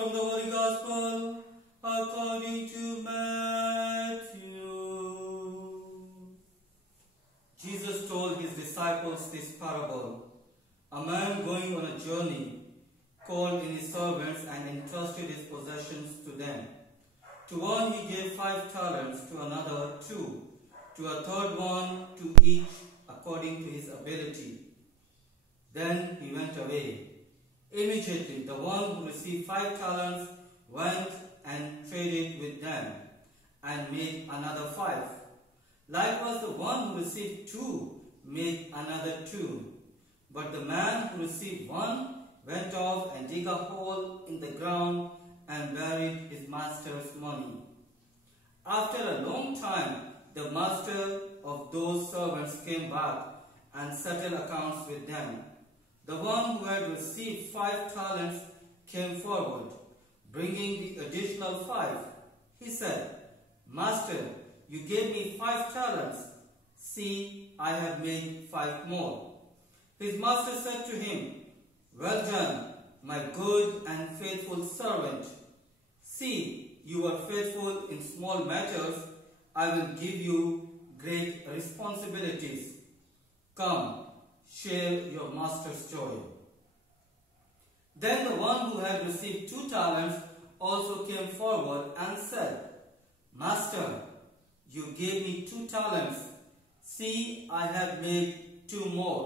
from the Holy Gospel according to Matthew. Jesus told his disciples this parable. A man going on a journey called in his servants and entrusted his possessions to them. To one he gave 5 talents, to another 2, to a third one, to each according to his ability. Then he went away. Immediately the one who received 5 talents went and traded with them and made another 5. Likewise the one who received 2 made another 2. But the man who received 1 went off and dug a hole in the ground and buried his master's money. After a long time, the master of those servants came back and settled accounts with them. The one who had received 5 talents came forward, bringing the additional 5. He said, "Master, you gave me 5 talents. See, I have made 5 more." His master said to him, "Well done, my good and faithful servant. See, you are faithful in small matters. I will give you great responsibilities. Come, share your master's joy." Then the one who had received 2 talents also came forward and said, "Master, you gave me 2 talents. See, I have made 2 more."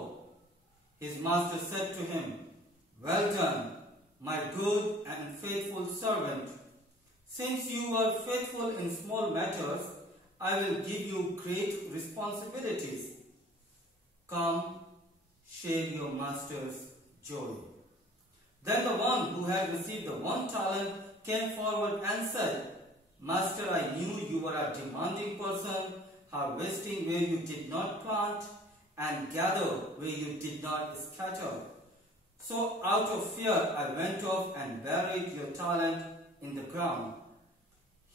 His master said to him, "Well done, my good and faithful servant. Since you are faithful in small matters, I will give you great responsibilities. Come, share your master's joy." Then the one who had received the 1 talent came forward and said, "Master, I knew you were a demanding person, harvesting where you did not plant and gather where you did not scatter. So out of fear I went off and buried your talent in the ground.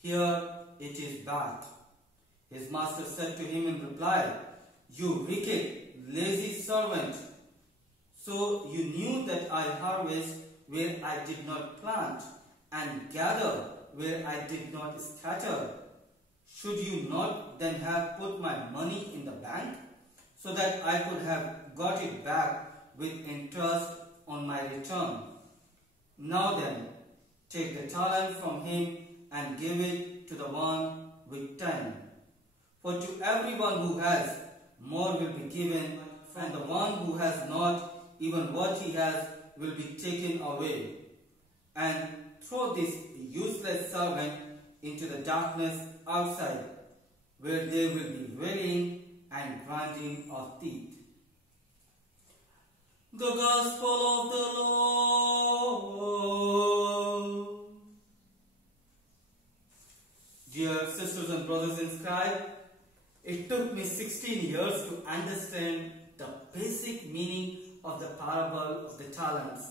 Here it is back." His master said to him in reply, "You wicked, lazy servant. So you knew that I harvest where I did not plant and gather where I did not scatter. Should you not then have put my money in the bank, so that I could have got it back with interest on my return? Now then, take the talent from him and give it to the one with 10. For to everyone who has, more will be given, and the one who has not, even what he has will be taken away. And throw this useless servant into the darkness outside, where there will be wailing and grinding of teeth." The Gospel of the Lord. Dear sisters and brothers in Christ, it took me 16 years to understand the basic meaning of the parable of the talents.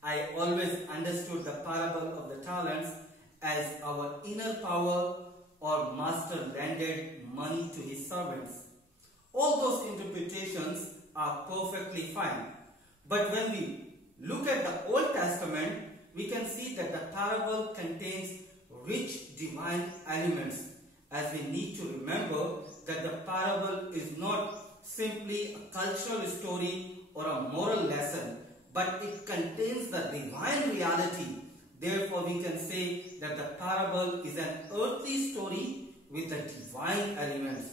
I always understood the parable of the talents as our inner power or master lended money to his servants. All those interpretations are perfectly fine. But when we look at the Old Testament, we can see that the parable contains rich divine elements, as we need to remember that the parable is not simply a cultural story or a moral lesson, but it contains the divine reality. Therefore, we can say that the parable is an earthly story with the divine elements.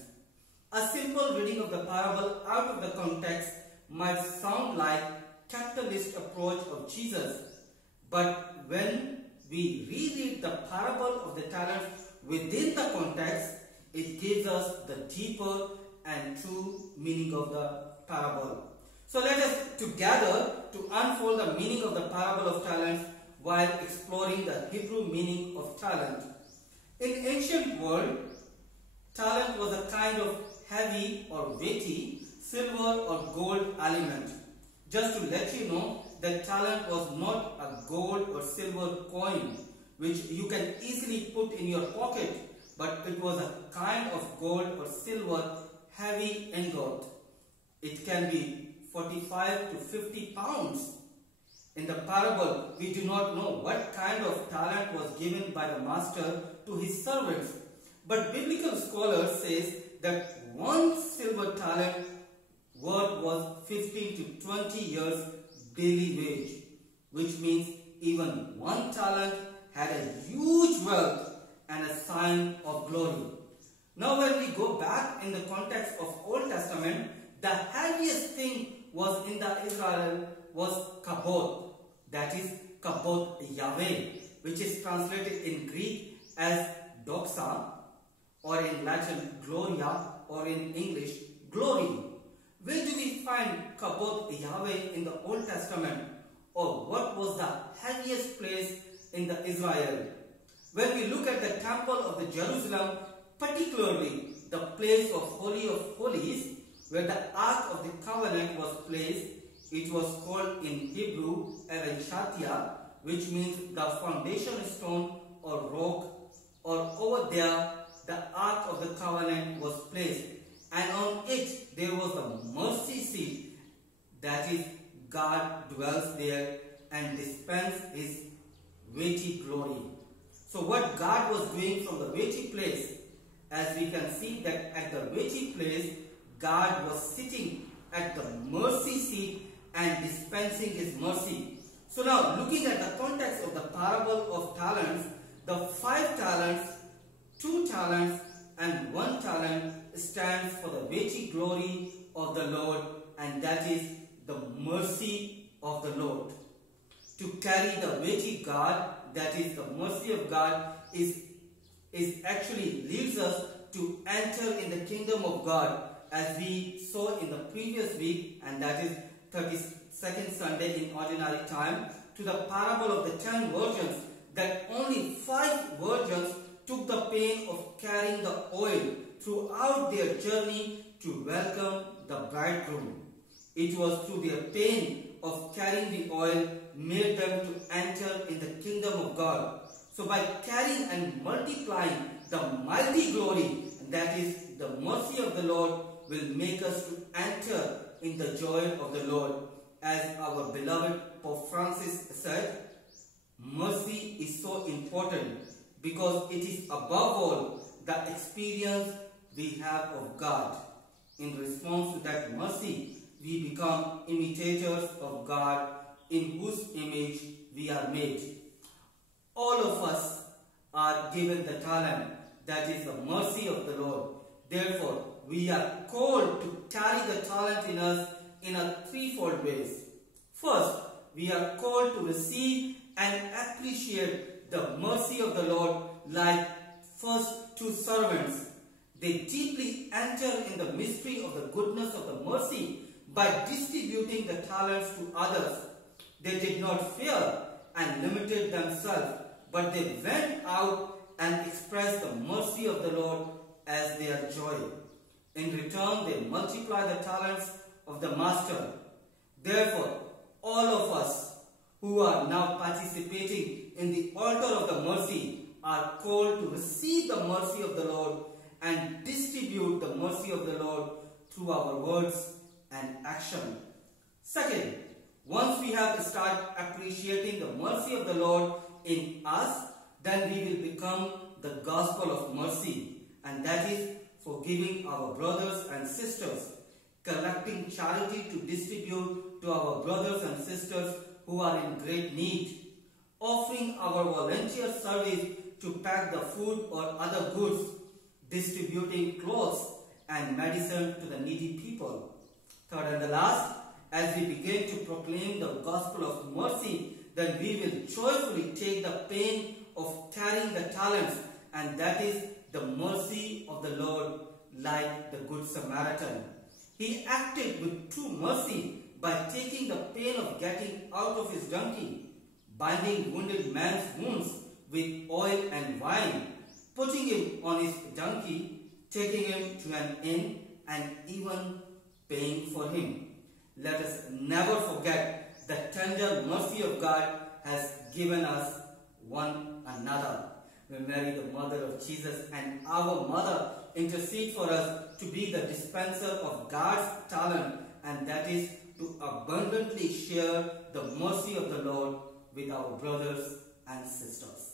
A simple reading of the parable out of the context might sound like capitalist approach of Jesus, but when we reread the parable of the talents within the context, it gives us the deeper and true meaning of the parable. So let us together to unfold the meaning of the parable of talents while exploring the Hebrew meaning of talent. In ancient world, talent was a kind of heavy or weighty silver or gold element. Just to let you know that talent was not a gold or silver coin which you can easily put in your pocket, but it was a kind of gold or silver heavy ingot. It can be 45 to 50 pounds. In the parable, we do not know what kind of talent was given by the master to his servants. But biblical scholars says that one silver talent worth was 15 to 20 years daily wage, which means even one talent had a huge wealth and a sign of glory. Now when we go back in the context of Old Testament, the heaviest thing was in the Israel was kabod, that is kabod Yahweh, which is translated in Greek as doxa, or in Latin gloria, or in English glory. Where do we find kabod Yahweh in the Old Testament, or what was the heaviest place in the Israel? When we look at the temple of the Jerusalem, particularly the place of Holy of Holies, where the Ark of the Covenant was placed, it was called in Hebrew Even Shatia, which means the foundation stone or rock, or over there the Ark of the Covenant was placed, and on it there was the mercy seat, that is, God dwells there and dispenses his weighty glory. So what God was doing from the weighty place, as we can see that at the weighty place, God was sitting at the mercy seat and dispensing his mercy. So now looking at the context of the parable of talents, the 5 talents, 2 talents and 1 talent stands for the weighty glory of the Lord, and that is the mercy of the Lord. To carry the weighty God, that is the mercy of God, is actually leads us to enter in the kingdom of God, as we saw in the previous week, and that is 32nd Sunday in ordinary time, to the parable of the 10 virgins, that only 5 virgins took the pain of carrying the oil throughout their journey to welcome the bridegroom. It was through their pain of carrying the oil made them to enter in the kingdom of God. So by carrying and multiplying the mighty glory, that is the mercy of the Lord, will make us to enter in the joy of the Lord. As our beloved Pope Francis said, mercy is so important because it is above all the experience we have of God. In response to that mercy, we become imitators of God, in whose image we are made. All of us are given the talent, that is the mercy of the Lord. Therefore, we are called to carry the talent in us in a threefold ways. First, we are called to receive and appreciate the mercy of the Lord like first 2 servants. They deeply enter in the mystery of the goodness of the mercy by distributing the talents to others. They did not fear and limited themselves, but they went out and expressed the mercy of the Lord as their joy. In return, they multiply the talents of the Master. Therefore, all of us who are now participating in the altar of the mercy are called to receive the mercy of the Lord and distribute the mercy of the Lord through our words and action. Second, once we have started appreciating the mercy of the Lord in us, then we will become the gospel of mercy, and that is forgiving our brothers and sisters, collecting charity to distribute to our brothers and sisters who are in great need, offering our volunteer service to pack the food or other goods, distributing clothes and medicine to the needy people. Third and the last, as we begin to proclaim the gospel of mercy, then we will joyfully take the pain of carrying the talents, and that is the mercy of the Lord, like the Good Samaritan. He acted with true mercy by taking the pain of getting out of his donkey, binding wounded man's wounds with oil and wine, putting him on his donkey, taking him to an inn, and even paying for him. Let us never forget the tender mercy of God has given us one another. May Mary, the mother of Jesus and our mother, intercede for us to be the dispenser of God's talent, and that is to abundantly share the mercy of the Lord with our brothers and sisters.